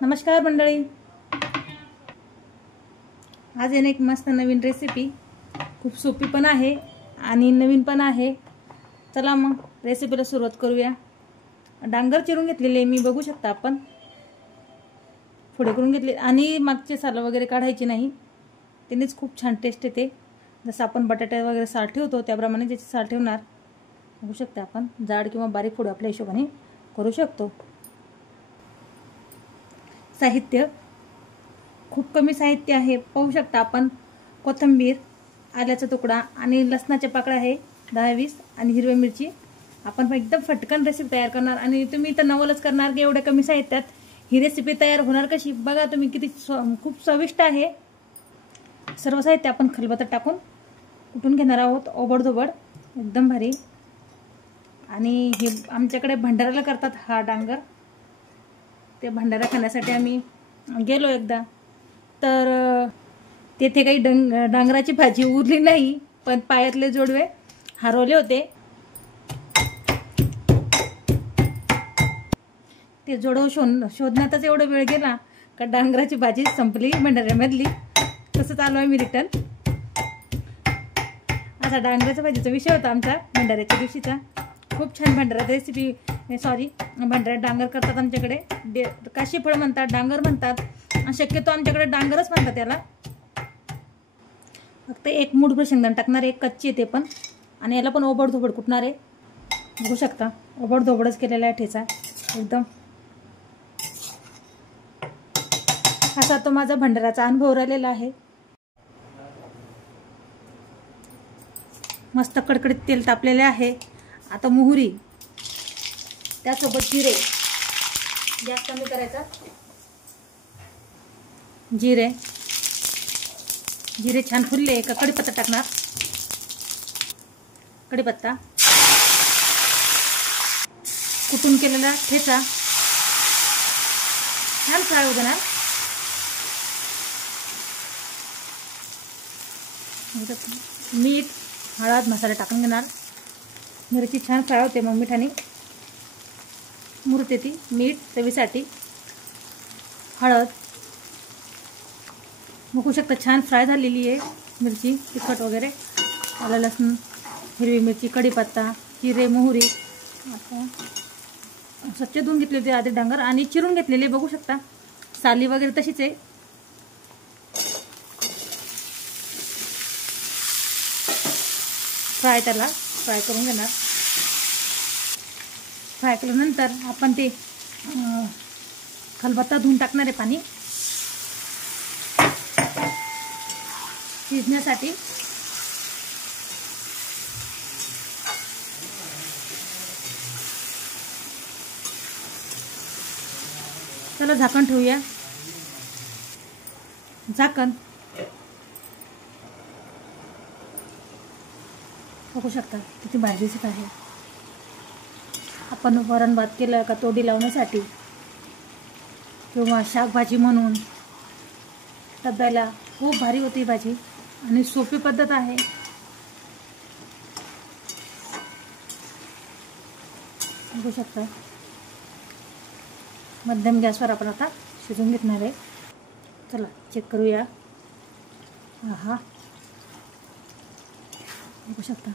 नमस्कार मंडळी, आज येणे एक मस्त नवीन रेसिपी, खूप सोपी पण आहे आणि नवीन पण आहे। चला मग रेसिपीला सुरुवात करूया। डांगर चिरून घेतलेले मी बघू शकता आपण, फोडे करून घेतले आणि मागचे साल वगैरे काढायचे नाही, त्यानेच खूप छान टेस्ट येते। जसं आपण बटाटे वगैरे साल ठेवतो त्याप्रमाणे त्याचे साल ठेवणार। बघू शकता आपण जाड किंवा बारीक फोड आपल्या हिशोबाने करू शकतो। साहित्य खूप कमी साहित्य आहे, पाहू शकता आपण। कोथिंबीर, आल्याचा तुकडा आणि लसणाचे पाकळ्या आहे 10-20 आणि हिरवी मिरची। आपण एकदम फटकन रेसिपी तयार करणार आणि तुम्ही तर नवलच करणार की एवढ्या कमी साहित्यात ही रेसिपी तयार होणार कशी। बघा तुम्ही किती खूप चविष्ट आहे। सर्व साहित्य आपण खलबत्त्यात टाकून कुटून घेणार आहोत ओबडधोबड, एकदम भारी। आणि हे आमच्याकडे भंडाराला करतात हा डांगर। ते भंडारा खाण्यासाठी आम्ही गेलो एकदा, तर तेथे काही डांगराची भाजी उरली नाही, पण पायातले जोडवे हरवले होते। ते जोडव शोधण्यातच एवढा वेळ गेला का डांगराची भाजी संपली भंडाऱ्यामधली। तसंच आलो आम्ही रिटर्न। असा डांगराच्या भाजीचा विषय होता आमचा भंडाऱ्याच्या दिवशीचा। खूप छान भंडारा रेसिपी, भंडाऱ्यात डांगर करतात आमच्याकडे। काशी फळ म्हणतात, डांगर म्हणतात, शक्यतो आमच्याकडे डांगरच म्हणतात त्याला। फक्त एक मूठभर शेंगदाणे टाकणार, एक कच्ची ते पण, आणि याला पण ओबडधोबड कुटणार आहे। बघू शकता ओबडधोबडच केलेला आहे ठेचा एकदम। असा तो माझा भंडाराचा अनुभव राहिलेला आहे। मस्त कडकडीत तेल तापलेले आहे। आता मोहरी, त्यासोबत जिरे, गॅस कमी करायचा। जिरे छान फुलले का कढीपत्ता टाकणार। कढीपत्ता, कुटून केलेला ठेचा छान फ्राय होऊ देणार। मीठ, हळद, मसाला टाकून घेणार। मिरची छान फ्राय होते मग मिठाने मुरते ती। मीठ चवीसाठी, हळद, बघू शकता छान फ्राय झालेली आहे मिरची, तिखट वगैरे, आलं लसूण, हिरवी मिरची, कढीपत्ता, जिरे, मोहरी। आता स्वच्छ धुवून घेतले होते आधी डांगर आणि चिरून घेतलेले, बघू शकता साली वगैरे तशीच आहे। त्याला फ्राय करून घेणार। फ्राय केल्यानंतर आपण ते खलबत्ता धुवून टाकणार आहे पाणी शिजण्यासाठी। चला झाकण ठेवूया। झाकण, बघू शकता किती भारी दिसत आहे। आपण वरण भात केलं का तोडी लावण्यासाठी किंवा शाकभाजी म्हणून डब्याला खूप भारी होती भाजी आणि सोपी पद्धत आहे। बघू शकता मध्यम गॅसवर आपण आता शिजवून घेणार आहे। चला चेक करूया। आहा, बघू शकता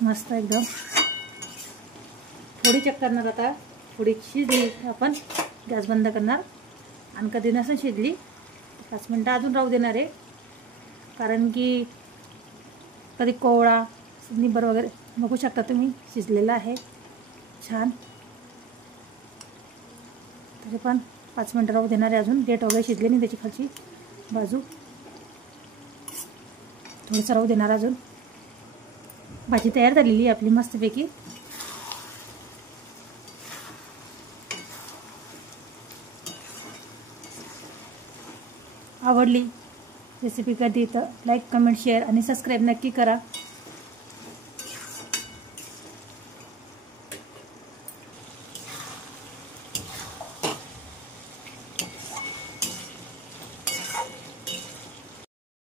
मस्त एकदम। थोडी चेक करणार आता, थोडी शिजली आपण गॅस बंद करणार आणि कधी नसेल शिजली 5 मिनिटं अजून राहू देणार आहे, कारण की कधी कोवळा निबर वगैरे। बघू शकता तुम्ही शिजलेला आहे छान। तरी पण 5 मिनिटं राहू देणार आहे अजून। डेट वगैरे शिजली नाही त्याची खालची बाजू, थोडंसं राहू देणार अजून। भाजी तयार झालेली आहे आपली मस्तपैकी। आवडली रेसिपी कधी तर लाईक, कमेंट, शेअर आणि सबस्क्राईब नक्की करा।